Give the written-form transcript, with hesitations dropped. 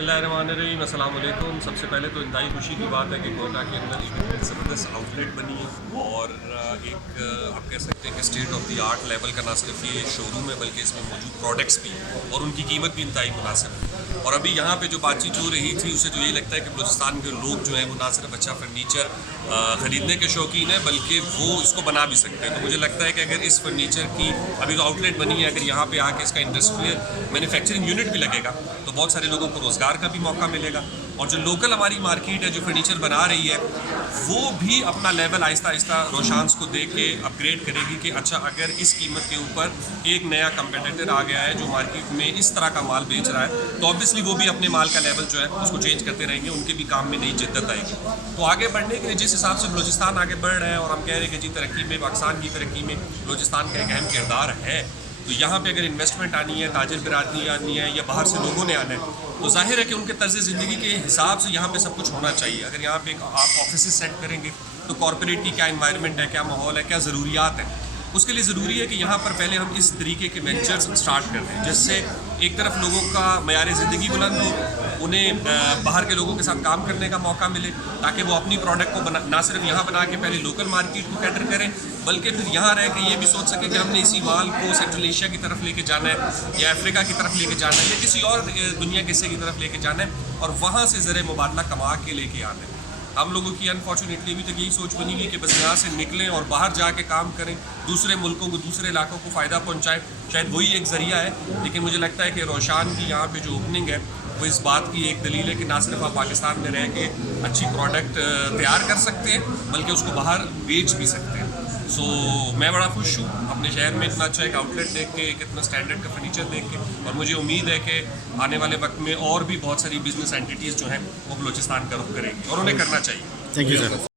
बिस्मिल्लाहिर्रहमानिर्रहीम, अस्सलाम वालेकुम। सबसे पहले तो इंतहाई खुशी की बात है कि कोयटा के अंदर एक ज़बरदस्त आउटलेट बनी है और एक आप कह सकते हैं कि state of the art level का ना सिर्फ ये शोरूम है बल्कि इसमें मौजूद प्रोडक्ट्स भी हैं और उनकी कीमत भी इंतहाई मुनासिब है। और अभी यहाँ पे जो बातचीत हो रही थी उससे तो यही लगता है कि बलूचिस्तान के लोग जो हैं वो ना सिर्फ अच्छा फर्नीचर ख़रीदने के शौकीन हैं बल्कि वो इसको बना भी सकते हैं। तो मुझे लगता है कि अगर इस फर्नीचर की अभी तो आउटलेट बनी है, अगर यहाँ पे आके इसका इंडस्ट्रियल मैन्युफैक्चरिंग यूनिट भी लगेगा तो बहुत सारे लोगों को रोज़गार का भी मौका मिलेगा। और जो लोकल हमारी मार्केट है जो फर्नीचर बना रही है वो भी अपना लेवल आहिस्ता आहिस्ता रोशान्स को देख के अपग्रेड करेगी कि अच्छा अगर इस कीमत के ऊपर एक नया कंपटीटर आ गया है जो मार्केट में इस तरह का माल बेच रहा है तो ऑब्वियसली वो भी अपने माल का लेवल जो है उसको चेंज करते रहेंगे, उनके भी काम में नई जिद्दत आएगी। तो आगे बढ़ने के लिए जिस हिसाब से बलूचिस्तान आगे बढ़ रहा है और हम कह रहे हैं कि जी तरक्की में पाकिस्तान की तरक्की में बलूचिस्तान का एक अहम किरदार है, तो यहाँ पे अगर इन्वेस्टमेंट आनी है, ताजिर बिरादरी आनी है या बाहर से लोगों ने आना है तो जाहिर है कि उनके तर्ज ज़िंदगी के हिसाब से यहाँ पे सब कुछ होना चाहिए। अगर यहाँ पे आप ऑफिस सेट करेंगे तो कॉर्पोरेट की क्या इन्वायरमेंट है, क्या माहौल है, क्या ज़रूरियात है, उसके लिए ज़रूरी है कि यहाँ पर पहले हम इस तरीके के वेंचर्स स्टार्ट कर दें जिससे एक तरफ लोगों का मयार ज़िंदगी बुलंद हो, उन्हें बाहर के लोगों के साथ काम करने का मौका मिले ताकि वो अपनी प्रोडक्ट को ना सिर्फ यहाँ बना के पहले लोकल मार्केट को कैटर करें बल्कि फिर यहाँ रह के ये भी सोच सके कि हमने इसी माल को सेंट्रल एशिया की तरफ लेके जाना है या अफ्रीका की तरफ लेके जाना है या किसी और दुनिया के हिस्से की तरफ लेके जाना है और वहाँ से ज़र मुबादला कमा के लेके आना है। हम लोगों की अनफॉर्चुनेटली भी तो यही सोच बनी हुई कि बस यहाँ से निकलें और बाहर जाके काम करें, दूसरे मुल्कों को, दूसरे इलाकों को फ़ायदा पहुँचाएं, शायद वही एक ज़रिया है। लेकिन मुझे लगता है कि रोशान की यहाँ पे जो ओपनिंग है वो इस बात की एक दलील है कि ना सिर्फ आप पाकिस्तान में रह के अच्छी प्रोडक्ट तैयार कर सकते हैं बल्कि उसको बाहर बेच भी सकते हैं। सो मैं बड़ा खुश हूँ अपने शहर में इतना अच्छा एक आउटलेट देख के, एक इतना स्टैंडर्ड का फर्नीचर देख के, और मुझे उम्मीद है कि आने वाले वक्त में और भी बहुत सारी बिजनेस एंटिटीज़ जो हैं वो बलूचिस्तान का रुख करेंगी और उन्हें करना चाहिए। Thank you sir.